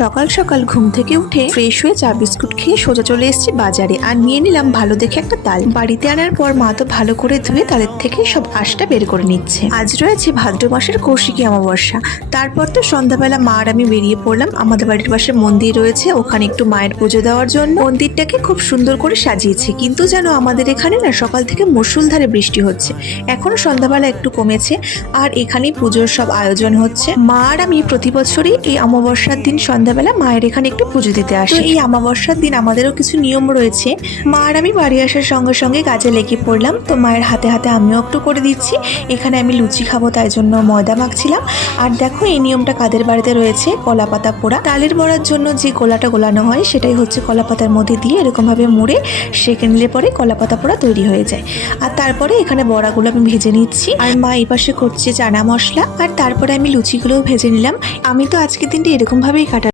সকাল সকাল ঘুম থেকে উঠে ফ্রেশ হয়ে চা বিস্কুট খেয়ে সোজা চলে এসেছি বাজারে আর নিয়ে নিলাম ভালো দেখে একটা তাল। বাড়িতে আনার পর মা তো ভালো করে ধুয়ে তালের থেকে সব আঁশটা বের করে নিচ্ছে। আজ রয়েছে ভাদ্র মাসের কৌশিকী অমাবস্যা। তারপর তো সন্ধ্যাবেলা মা আর আমি বেরিয়ে পড়লাম। আমাদের বাড়ির পাশে মন্দির রয়েছে, ওখানে একটু মায়ের পুজো দেওয়ার জন্য। মন্দিরটাকে খুব সুন্দর করে সাজিয়েছে, কিন্তু যেন আমাদের এখানে না সকাল থেকে মুষলধারে বৃষ্টি হচ্ছে। এখনো সন্ধ্যাবেলা একটু কমেছে আর এখানেই পুজোর সব আয়োজন হচ্ছে। মা আর আমি প্রতি বছরই এই অমাবস্যার দিন সন্ধ্যাবেলা মায়ের এখানে একটু পুজো দিতে আসি। এই অমাবস্যার দিন আমাদেরও কিছু নিয়ম রয়েছে। মা আর আমি বাড়ি আসার সঙ্গে সঙ্গে কাজে লেগে পড়লাম। তো মায়ের হাতে হাতে আমিও একটু করে দিচ্ছি। এখানে আমি লুচি খাবো, তাই জন্য ময়দা মাখছিলাম। আর দেখো এই নিয়মটা কাদের বাড়িতে রয়েছে, কলা পাতা পোড়া। তালের বড়ার জন্য যে গোলাটা গোলানো হয় সেটাই হচ্ছে কলা পাতার মধ্যে দিয়ে এরকম ভাবে মুড়ে সেঁকে নিলে পরে কলা পাতা পোড়া তৈরি হয়ে যায়। আর তারপরে এখানে বড়াগুলো আমি ভেজে নিচ্ছি, আর মা এই পাশে করছে চানা মশলা। আর তারপরে আমি লুচিগুলোও ভেজে নিলাম। আমি তো আজকের দিনটা এরকম ভাবেই কাটালাম।